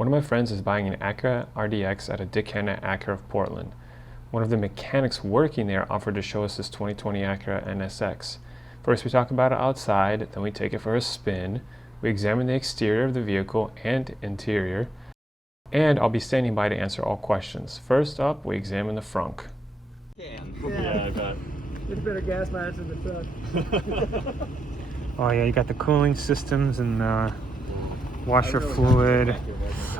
One of my friends is buying an Acura RDX at a Dick Hanna Acura of Portland. One of the mechanics working there offered to show us this 2020 Acura NSX. First we talk about it outside, then we take it for a spin. We examine the exterior of the vehicle and interior, and I'll be standing by to answer all questions. First up, we examine the frunk. Yeah, I bet. It's better gas mileage than the truck. Oh yeah, you got the cooling systems and washer fluid.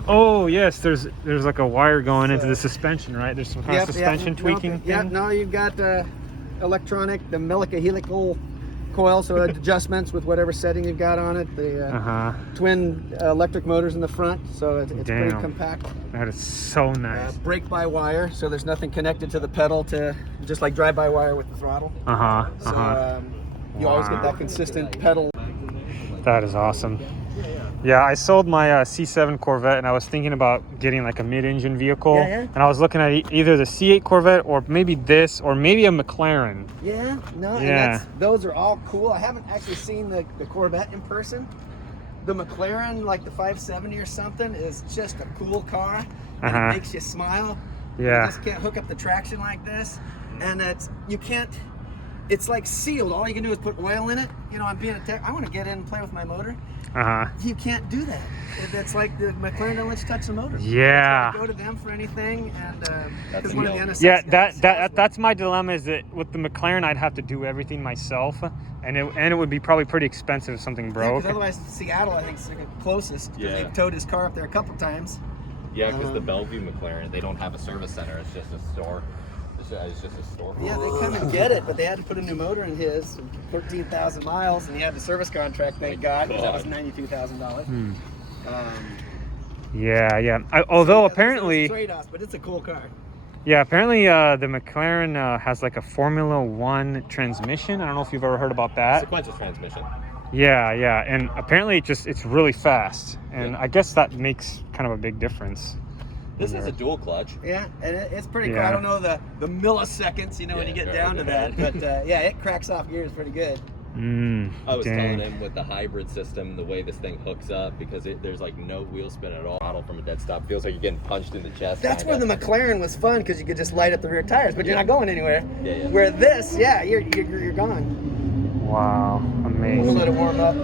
Oh yes, there's like a wire going into the suspension, right? There's some kind of suspension tweaking. Yeah, no, you've got electronic, the helical coil, so adjustments with whatever setting you've got on it. The twin electric motors in the front, so it's pretty compact. That is so nice. Brake by wire, so there's nothing connected to the pedal, to just like drive by wire with the throttle. You always get that consistent pedal. That is awesome. Yeah, I sold my C7 Corvette, and I was thinking about getting like a mid-engine vehicle. And I was looking at either the C8 Corvette or maybe this, or maybe a McLaren. And those are all cool. I haven't actually seen the Corvette in person. The McLaren, like the 570 or something, is just a cool car. And it makes you smile. You just can't hook up the traction like this. And it's like sealed. All you can do is put oil in it. You know, I'm being a tech. I want to get in and play with my motor. You can't do that. It's like the McLaren don't let you touch the motor. Yeah. Go to them for anything, and because one of the NSX that's my dilemma. Is that with the McLaren, I'd have to do everything myself, and it would be probably pretty expensive if something broke. Because otherwise, Seattle, I think, is the closest. Because they've towed his car up there a couple times. Yeah, because the Bellevue McLaren, they don't have a service center. It's just a store. It's just a store. Yeah, they come and get it, but they had to put a new motor in his, 13,000 miles, and he had the service contract, thank God, because that was $92,000. Although apparently, trade-offs, but it's a cool car. Yeah, apparently the McLaren has like a Formula One transmission. I don't know if you've ever heard about that. Sequential transmission. Yeah, and apparently it's really fast, and I guess that makes kind of a big difference. This is a dual clutch. Yeah, and it's pretty cool. I don't know the milliseconds, when you get down to that, but it cracks off gears pretty good. I was telling him with the hybrid system, the way this thing hooks up, because there's like no wheel spin at all. Throttle from a dead stop feels like you're getting punched in the chest. That's where the McLaren was fun, because you could just light up the rear tires, but you're not going anywhere. Where this, you're gone. Wow, amazing. We'll let it warm up.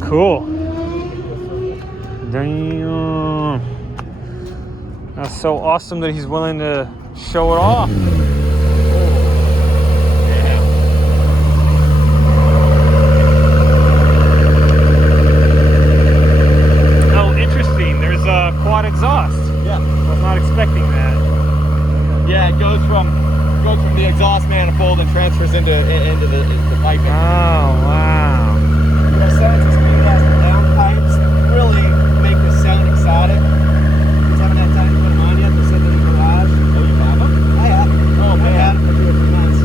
Cool. Damn. That's so awesome that he's willing to show it off. Oh, interesting. There's a quad exhaust. Yeah. I was not expecting that. Yeah, it goes from the exhaust manifold and transfers into the piping. Oh, wow. The sound system has the down pipes that really make this sound exotic. Haven't had time to put them on yet. They're sitting in the garage. Oh, you have them? I have. Oh, man. I've had them for 2 or 3 months.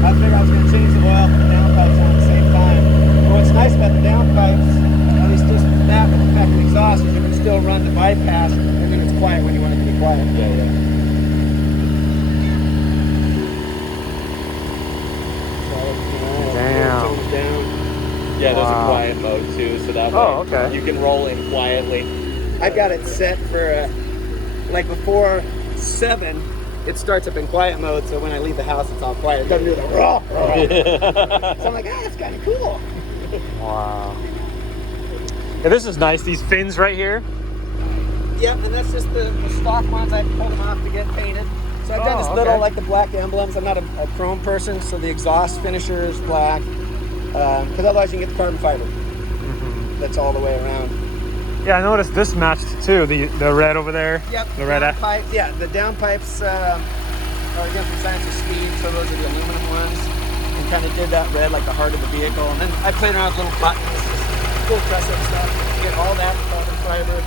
I figured I was going to change the oil and the downpipes on at the same time. But what's nice about the downpipes, at least just that with the back exhaust, is you can still run the bypass, and then it's quiet when you want it to be quiet. Yeah, there's a quiet mode too, so that way you can roll in quietly. I've got it set for, like before 7, it starts up in quiet mode, so when I leave the house, it's all quiet. It doesn't do the raw. So I'm like, that's kind of cool. Wow. Yeah, this is nice. These fins right here. Yeah, and that's just the stock ones. I pulled them off to get painted. So I've done this little, like the black emblems. I'm not a chrome person, so the exhaust finisher is black. Because otherwise you can get the carbon fiber. That's all the way around. Yeah, I noticed this matched too. The red over there. Yep. The red pipe. Yeah, the downpipes are again from Science of Speed, so those are the aluminum ones. And kind of did that red like the heart of the vehicle. And then I played around with little buttons, little press-up stuff. You get all that carbon fiber.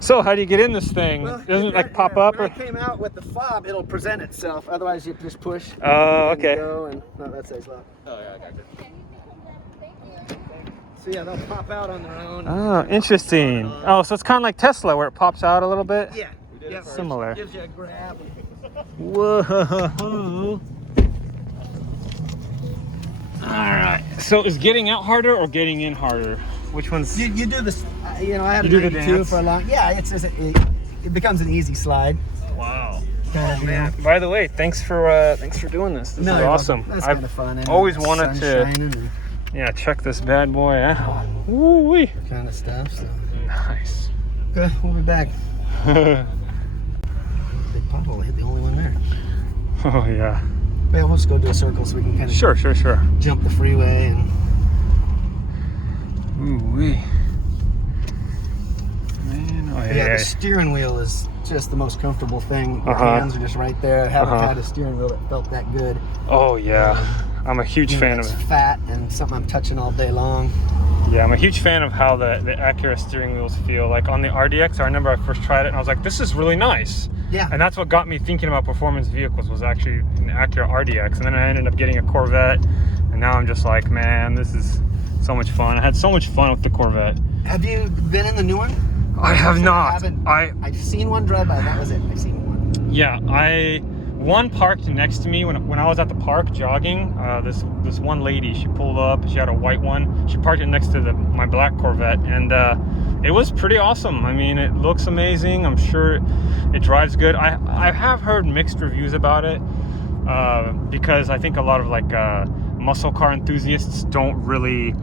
So how do you get in this thing? Doesn't it like pop up? When it came out with the fob, it'll present itself. Otherwise, you just push. Oh, okay. No, that says lock. Oh yeah, I got it. So yeah, they'll pop out on their own. Oh, interesting. Oh, so it's kind of like Tesla, where it pops out a little bit. Yeah. Similar. Gives you a grab. Whoa. All right. So is getting out harder or getting in harder? Which one's? You do this. You know, I had You a do the 92 dance? for a long. Yeah, it becomes an easy slide. Wow. Kind of, Man, by the way, thanks for doing this. This is awesome. That's I've kind of fun. always wanted to, check this bad boy out. Woo-wee. Kind of stuff. So. Nice. Okay, we'll be back. Big pothole hit the only one there. Oh yeah. Yeah, we'll just go do a circle so we can kind of Sure. jump the freeway and. Ooh-wee. Man, oh Yeah, the steering wheel is just the most comfortable thing. Your hands are just right there. I haven't had a steering wheel that felt that good. Oh yeah. I'm a huge fan of it's it. fat and something I'm touching all day long. Yeah, I'm a huge fan of how the Acura steering wheels feel. Like on the RDX, I remember I first tried it and I was like, this is really nice. Yeah. And that's what got me thinking about performance vehicles, was actually an Acura RDX. And then I ended up getting a Corvette. And now I'm just like, man, this is so much fun. I had so much fun with the Corvette. Have you been in the new one? I have not. I've seen one drive by. That was it. I've seen one. Yeah, one parked next to me when I was at the park jogging. This one lady, she pulled up. She had a white one. She parked it next to my black Corvette, and it was pretty awesome. I mean, it looks amazing. I'm sure it drives good. I have heard mixed reviews about it because I think a lot of like muscle car enthusiasts don't really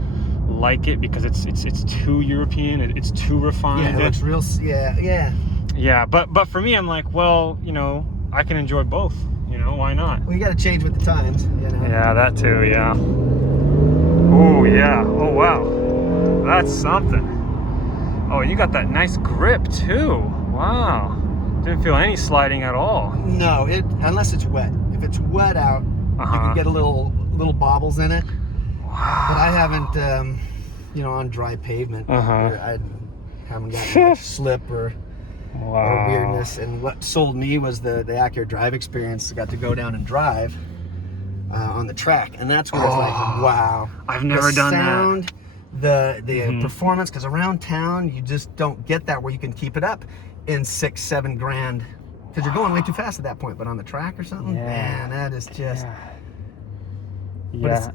like it because it's too European. It's too refined. Yeah, it looks real. Yeah. Yeah, but for me, I'm like, well, you know, I can enjoy both. You know, why not? Well, you got to change with the times. You know? Yeah, that too. Yeah. Oh yeah. Oh wow. That's something. Oh, you got that nice grip too. Wow. Didn't feel any sliding at all. No, unless it's wet. If it's wet out, you can get a little bobbles in it. Wow. But I haven't, on dry pavement. I haven't gotten much slip or weirdness. And what sold me was the Acura drive experience. I got to go down and drive on the track, and that's when it's like, wow. I've never done sound, that. The performance, because around town you just don't get that where you can keep it up in $6-7 grand because you're going way too fast at that point. But on the track or something, man, that is just. But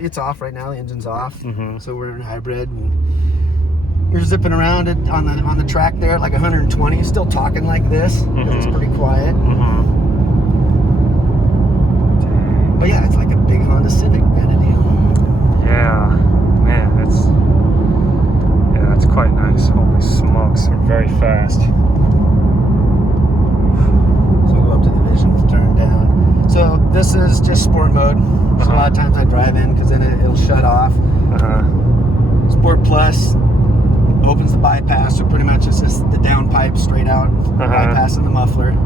it's off right now. The engine's off, so we're in hybrid. And we're zipping around it on the track there at like 120, still talking like this because it's pretty quiet. But yeah, it's like a big Honda Civic kind of deal. Yeah, man, it's quite nice. Holy smokes, we're very fast. So we'll go up to the vision, turn down. So this is just sport mode. So a lot of times I drive in because then it'll shut off. Sport Plus opens the bypass, so pretty much it's just the downpipe straight out, bypassing the muffler.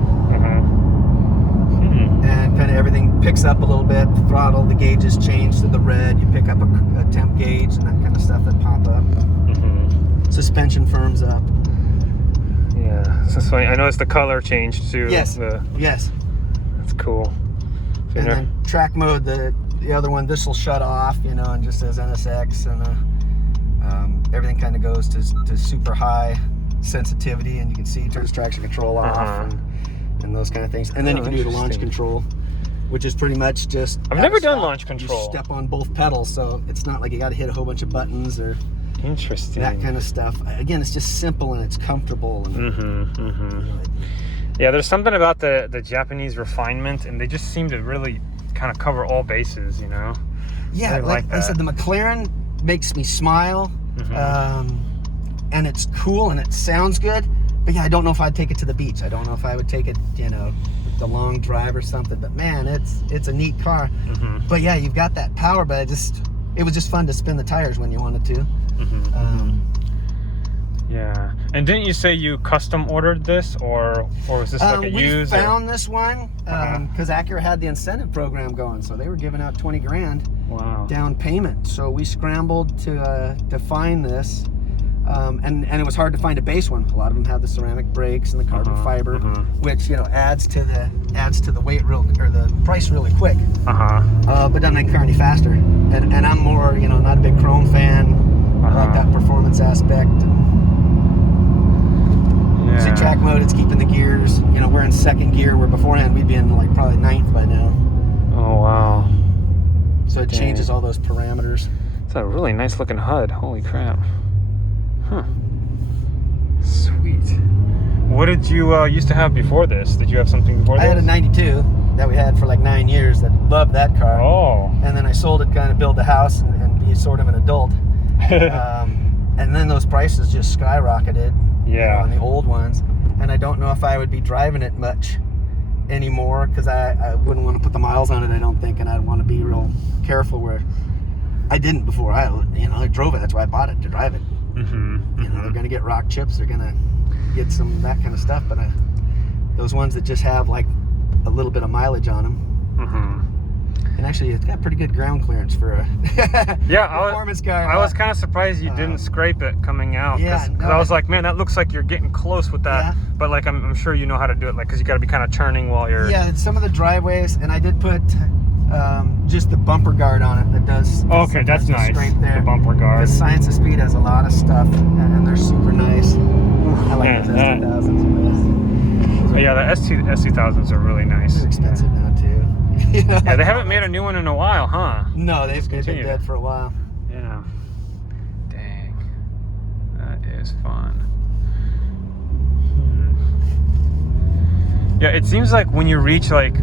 And kind of everything picks up a little bit. The throttle, the gauges change to the red. You pick up a temp gauge and that kind of stuff that pop up. Suspension firms up. Yeah, so it's funny. I noticed the color changed too. Yes. Yes. That's cool. So and then track mode, the other one, this will shut off, and just says NSX, and everything kind of goes to super high sensitivity, and you can see it turns traction control off and those kind of things. And then you can do the launch control, which is pretty much just. I've never done launch control. You step on both pedals, so it's not like you got to hit a whole bunch of buttons or. Interesting. That kind of stuff. Again, it's just simple and it's comfortable. And, Yeah, there's something about the Japanese refinement, and they just seem to really kind of cover all bases, Yeah, like I said, the McLaren makes me smile, and it's cool and it sounds good. But yeah, I don't know if I'd take it to the beach. I don't know if I would take it, the long drive or something. But man, it's a neat car. But yeah, you've got that power, but it was just fun to spin the tires when you wanted to. Yeah, and didn't you say you custom ordered this, or was this like a used? We found this one because Acura had the incentive program going, so they were giving out 20 grand down payment. So we scrambled to find this, and it was hard to find a base one. A lot of them have the ceramic brakes and the carbon fiber, which adds to the weight or the price really quick. But doesn't make the car any faster. And I'm more not a big chrome fan. I like that performance aspect. See, track mode, it's keeping the gears. We're in second gear, where beforehand we'd be in like probably 9th by now. Oh wow! So it changes all those parameters. It's a really nice looking HUD. Holy crap. Huh. Sweet. What did you used to have before this? Did you have something before this? I had a 92 that we had for like 9 years. That loved that car. Oh. And then I sold it, kind of build the house and be sort of an adult. And then those prices just skyrocketed. Yeah. On the old ones. And I don't know if I would be driving it much anymore, because I wouldn't want to put the miles on it, I don't think, and I'd want to be real careful, where I didn't before. I drove it. That's why I bought it, to drive it. They're gonna get rock chips, they're gonna get some that kind of stuff, but those ones that just have like a little bit of mileage on them. And actually, it's got pretty good ground clearance for a performance car. I was kind of surprised you didn't scrape it coming out. Yeah, because I was like, man, that looks like you're getting close with that. Yeah. But like, I'm sure you know how to do it, like, because you got to be kind of turning while you're. Yeah, it's some of the driveways, and I did put just the bumper guard on it that does. Okay, that's nice. Strength there. The bumper guard. Because Science of Speed has a lot of stuff, and they're super nice. I like those S2000s. Yeah, the S2000s are really nice. They're expensive now too. Yeah, they haven't made a new one in a while, huh? No, they've been dead for a while. Yeah. Dang. That is fun. Yeah, it seems like when you reach like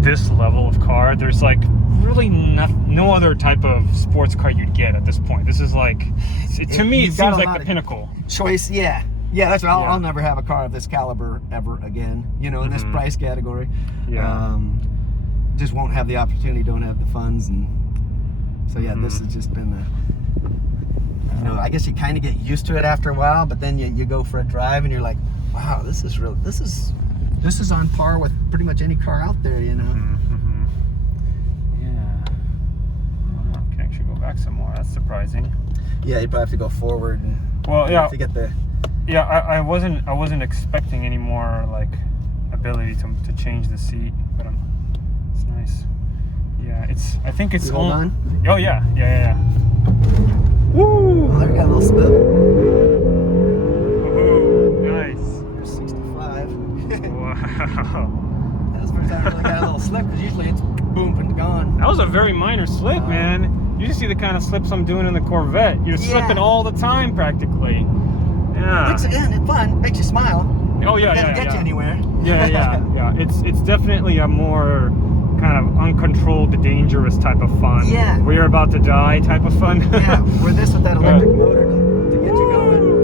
this level of car, there's like really no other type of sports car you'd get at this point. This is like, to me, it seems like the pinnacle. Choice, yeah. Yeah, that's right. I'll never have a car of this caliber ever again, in this price category. Yeah. Just won't have the opportunity, don't have the funds, and so yeah, this has just been I guess you kind of get used to it after a while, but then you go for a drive and you're like, wow, this is on par with pretty much any car out there, Yeah. Wow, can actually go back some more. That's surprising. Yeah, you probably have to go forward and to get the. Yeah, I wasn't expecting any more like ability to change the seat, but it's nice. Yeah, I think it's hold on. Oh yeah. Woo! Oh, there we got a little split. Woohoo! Nice. There's 65. Wow. That was the first time I really got a little slip, because usually it's boom and gone. That was a very minor slip, man. You just see the kind of slips I'm doing in the Corvette. You're slipping all the time, practically. Yeah. It's fun. Makes you smile. Oh yeah, Doesn't get you anywhere. Yeah. It's definitely a more kind of uncontrolled, dangerous type of fun. Yeah. Where you're about to die type of fun. Yeah. Where this with that electric motor to get you going.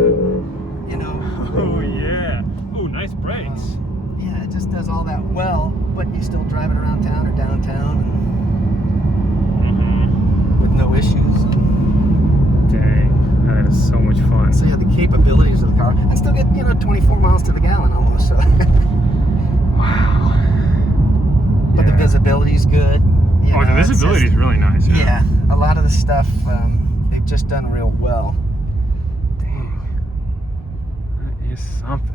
Oh yeah. Ooh, nice brakes. Yeah, it just does all that well, but you still drive it around town or downtown with no issues. Dang, that is so much fun. So yeah, the capabilities of the car. I still get 24 miles to the gallon almost. So. Wow. But the visibility's good. The visibility is really nice. Yeah, a lot of the stuff they've just done real well. Dang, that is something.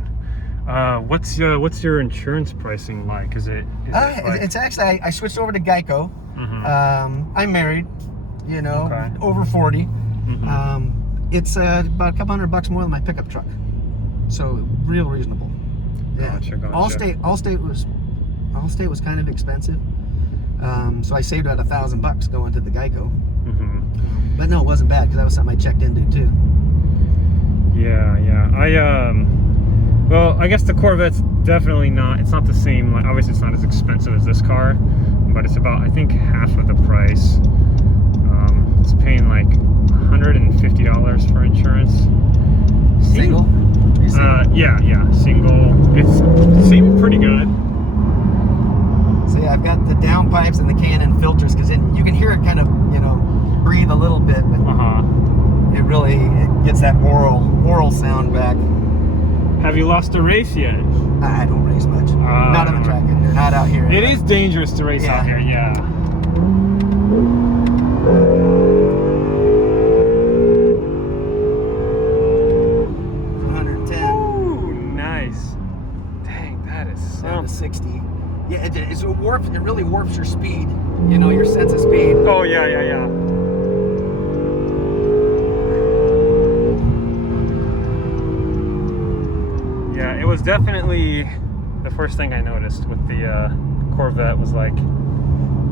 What's your insurance pricing like? Is it like... It's actually I switched over to Geico. I'm married, over 40. It's about a couple $100 more than my pickup truck, so real reasonable. Yeah. Gotcha. Allstate was kind of expensive, so I saved about $1,000 going to the Geico. But no, it wasn't bad, because that was something I checked into too. Yeah. Well, I guess the Corvette's definitely not. It's not the same. Like, obviously, it's not as expensive as this car, but it's about, I think, half of the price. It's paying like $150 for insurance. Single? Yeah, single. It's seemed pretty good. So yeah, I've got the downpipes and the K&N filters, because you can hear it kind of, breathe a little bit, but it really gets that oral sound back. Have you lost a race yet? I don't race much. Not on the track. Not out here. It is dangerous to race out here, yeah. 110. Ooh, nice. Dang, that is Down to something. 60. Yeah, it really warps your speed. Your sense of speed. Oh yeah. Yeah, it was definitely the first thing I noticed with the Corvette was like,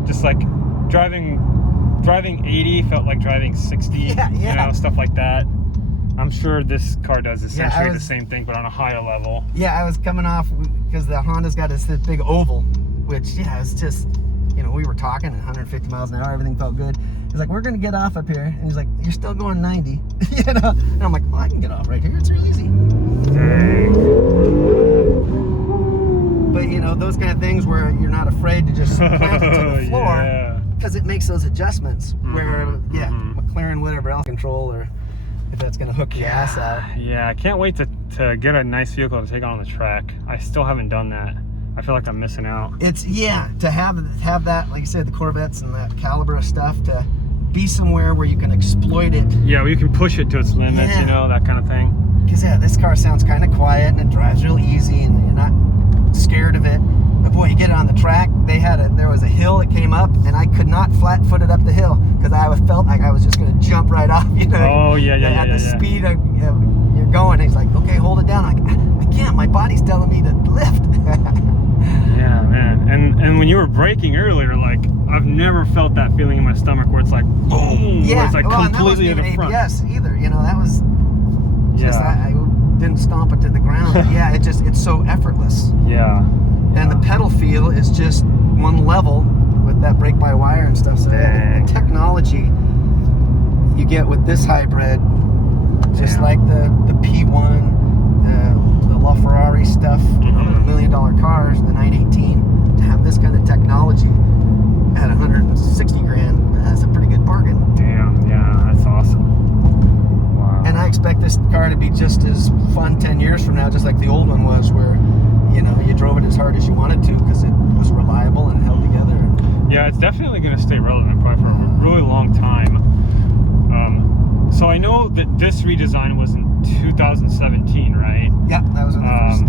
just like driving driving 80 felt like driving 60. Yeah, yeah. You know, stuff like that. I'm sure this car does essentially the same thing, but on a higher level. Yeah, I was coming off because the Honda's got this big oval, which, yeah, it's just, you know, we were talking at 150 miles an hour, everything felt good. He's like, we're gonna get off up here, and he's like, you're still going 90, you know? And I'm like, well, I can get off right here. It's real easy. Dang. But you know, those kind of things where you're not afraid to just plant it to the floor, because it makes those adjustments. Where, McLaren, whatever else control, or if that's gonna hook your ass out. Yeah, I can't wait to get a nice vehicle to take on the track. I still haven't done that. I feel like I'm missing out. It's, yeah, to have that, like you said, the Corvettes and that caliber of stuff, to be somewhere where you can exploit it. Yeah, where you can push it to its limits, you know, that kind of thing. Because, yeah, this car sounds kind of quiet and it drives real easy and you're not scared of it. But boy, you get it on the track, there was a hill that came up and I could not flat-foot it up the hill because I felt like I was just going to jump right off, you know. Oh, yeah. At the speed you're going, he's like, okay, hold it down. I'm like, I can't, my body's telling me to lift. Yeah, man. And when you were braking earlier, like, I've never felt that feeling in my stomach where it's like, boom, where it's like completely in the front. ABS either, you know, that was just, I didn't stomp it to the ground. But yeah, it's so effortless. Yeah. And the pedal feel is just one level with that brake-by-wire and stuff. So the technology you get with this hybrid, just like the P1, the Ferrari stuff, $1 million cars, the 918, to have this kind of technology at 160 grand, that's a pretty good bargain. Damn, yeah, that's awesome. Wow. And I expect this car to be just as fun 10 years from now, just like the old one was, where, you know, you drove it as hard as you wanted to because it was reliable and held together. Yeah, it's definitely going to stay relevant probably for a really long time. So I know that this redesign was in 2017, right? Yeah, that was when the first...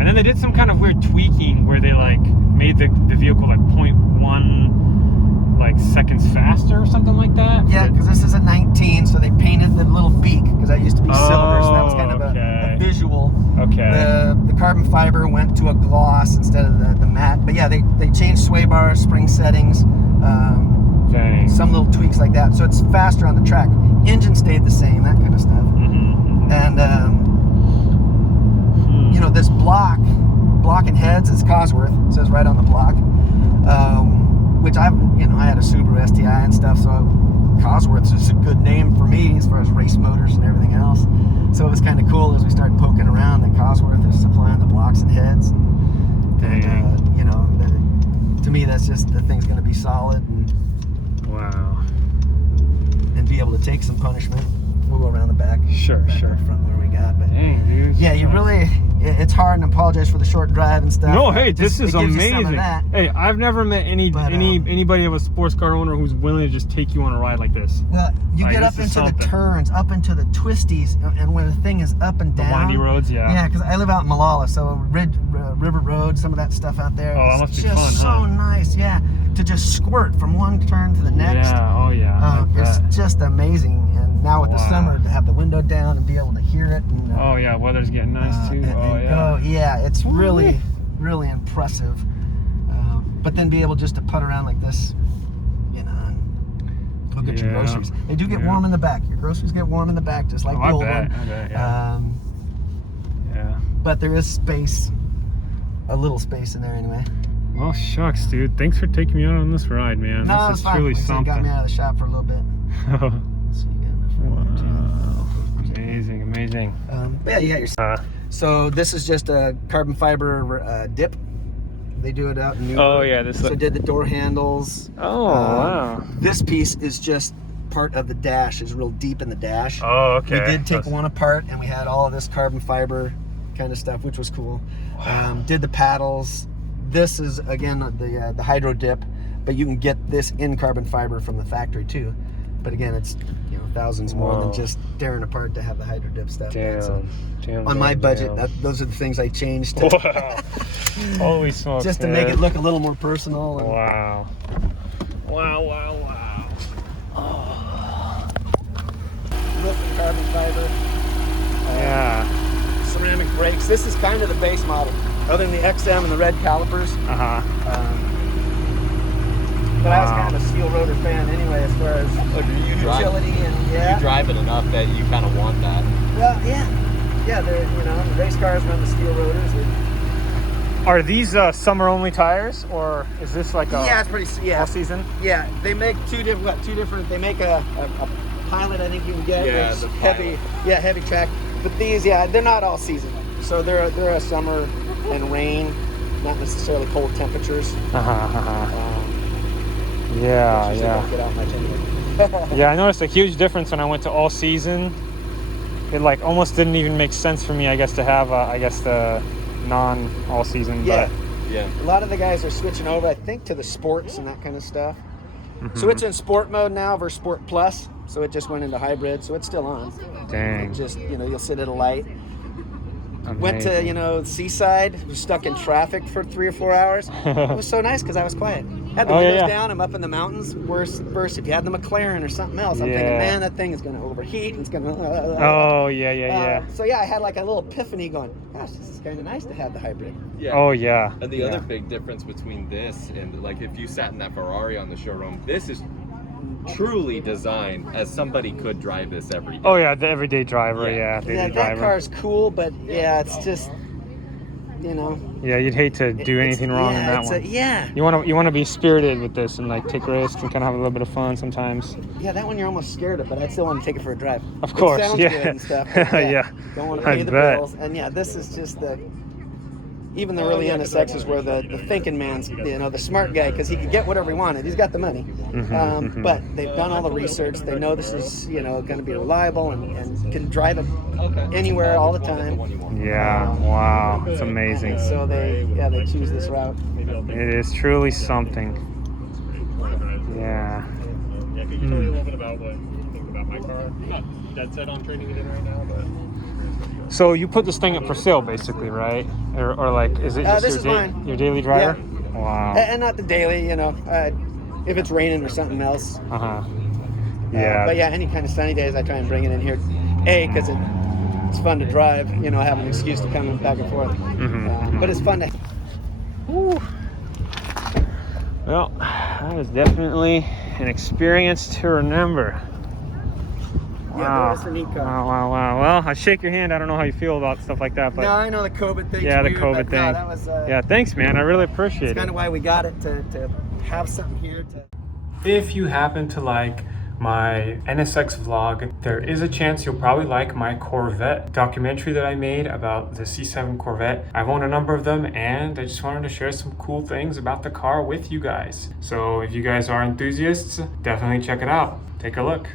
and then they did some kind of weird tweaking where they like made the vehicle like 0.1 like seconds faster or something like that. Yeah, because this is a 19, so they painted the little beak because that used to be silver, so that was kind of a visual. Okay. The carbon fiber went to a gloss instead of the matte. But yeah, they changed sway bars, spring settings, some little tweaks like that, so it's faster on the track. Engine stayed the same, that kind of stuff. And you know, this block and heads is Cosworth, it says right on the block. Which I had a Subaru STI and stuff, so Cosworth's just a good name for me as far as race motors and everything else. So it was kind of cool as we started poking around that Cosworth is supplying the blocks and heads. And you know, to me, that's just, the thing's going to be solid. And, wow. And be able to take some punishment. We'll go around the back. Sure. From where we got. But dang, dude. Yeah, you really, it's hard, and I apologize for the short drive and stuff. No, hey, this is amazing. Hey, I've never met anybody of a sports car owner who's willing to just take you on a ride like this. Well, you get up into the turns, up into the twisties, and when the thing is up and down. The windy roads, yeah. Yeah, because I live out in Malala, so River Road, some of that stuff out there. Oh, that must be fun, just so nice, yeah. To just squirt from one turn to the next. Yeah, oh yeah. It's just amazing. And now with the summer, to have the window down and be able to hear it. And, oh yeah, weather's getting nice too. Yeah, it's really, really impressive. But then be able just to putt around like this, you know, and go get your groceries. They do get warm in the back. Your groceries get warm in the back, just like the old one. I bet, yeah. But there is space, a little space in there anyway. Well, shucks, dude. Thanks for taking me out on this ride, man. No, this is truly something. Got me out of the shop for a little bit. Wow. Amazing. But yeah, you got your. So this is just a carbon fiber dip. They do it out in New York. Oh yeah, this. So did the door handles. Oh wow. This piece is just part of the dash. Is real deep in the dash. Oh okay. We did take one apart, and we had all of this carbon fiber kind of stuff, which was cool. Wow. Did the paddles. This is again the hydro dip, but you can get this in carbon fiber from the factory too. But again, it's thousands more than just tearing apart to have the hydro dip stuff. Damn, on my budget, those are the things I changed. Wow. Holy smokes! Just to make it look a little more personal. And wow. Look at carbon fiber. Yeah. Ceramic brakes. This is kind of the base model, other than the XM and the red calipers. But I was kind of a steel rotor fan anyway, as far as utility and You drive it enough that you kind of want that. Well, yeah, they're the race cars run the steel rotors. Are these summer only tires, or is this like a it's pretty all season? Yeah, they make two different. They make a Pilot, I think you can get. Yeah, it's the heavy. Yeah, heavy track. But these, they're not all season. So they're a summer and rain, not necessarily cold temperatures. Yeah. Don't get out much anyway. Yeah, I noticed a huge difference when I went to all season. It like almost didn't even make sense for me, I guess, to have the non all season. Yeah. But Yeah. A lot of the guys are switching over, I think, to the sports and that kind of stuff. So it's in sport mode now versus sport plus. So it just went into hybrid, so it's still on. Dang. Just, you'll sit at a light. Amazing. Went to, Seaside, was stuck in traffic for 3 or 4 hours. It was so nice because I was quiet. Had the windows down, I'm up in the mountains. Worse if you had the McLaren or something else. I'm thinking, man, that thing is going to overheat and it's going to... Oh, yeah. So I had like a little epiphany going, gosh, this is kind of nice to have the hybrid. Yeah. Oh, yeah. And the other big difference between this and like if you sat in that Ferrari on the showroom, this is truly designed as somebody could drive this every day. Oh, yeah, the everyday driver, daily That driver. car's cool, but it's just, Yeah, you'd hate to do anything wrong in that one. You want to be spirited with this and like take risks and kind of have a little bit of fun sometimes. Yeah, that one you're almost scared of, but I'd still want to take it for a drive. Of course, it sounds yeah. good and stuff. But Yeah. Don't want to pay the bills. And this is just even the early NSXs were the thinking man's, the smart guy, because he could get whatever he wanted. He's got the money. But they've done all the research. They know this is, going to be reliable and can drive it anywhere all the time. Yeah, wow, it's amazing. So they choose this route. It is truly something. Yeah. Yeah, could you tell me a little bit about what you think about my car? I'm not dead set on trading it in right now, but... So you put this thing up for sale, basically, right? Or like, is it just your daily driver? Yeah. Wow. And not the daily, if it's raining or something else. Yeah. But any kind of sunny days, I try and bring it in here. Because it's fun to drive. I have an excuse to come back and forth. But it's fun to. Woo. Well, that was definitely an experience to remember. Yeah, that's a neat car. Wow. Well, I shake your hand. I don't know how you feel about stuff like that, but No, I know the COVID thing. yeah, the COVID thing. No, that was, yeah, thanks, man. I really appreciate it. That's kind of why we got it to have something here to. If you happen to like my NSX vlog, there is a chance you'll probably like my Corvette documentary that I made about the C7 Corvette. I've owned a number of them and I just wanted to share some cool things about the car with you guys. So if you guys are enthusiasts, definitely check it out. Take a look.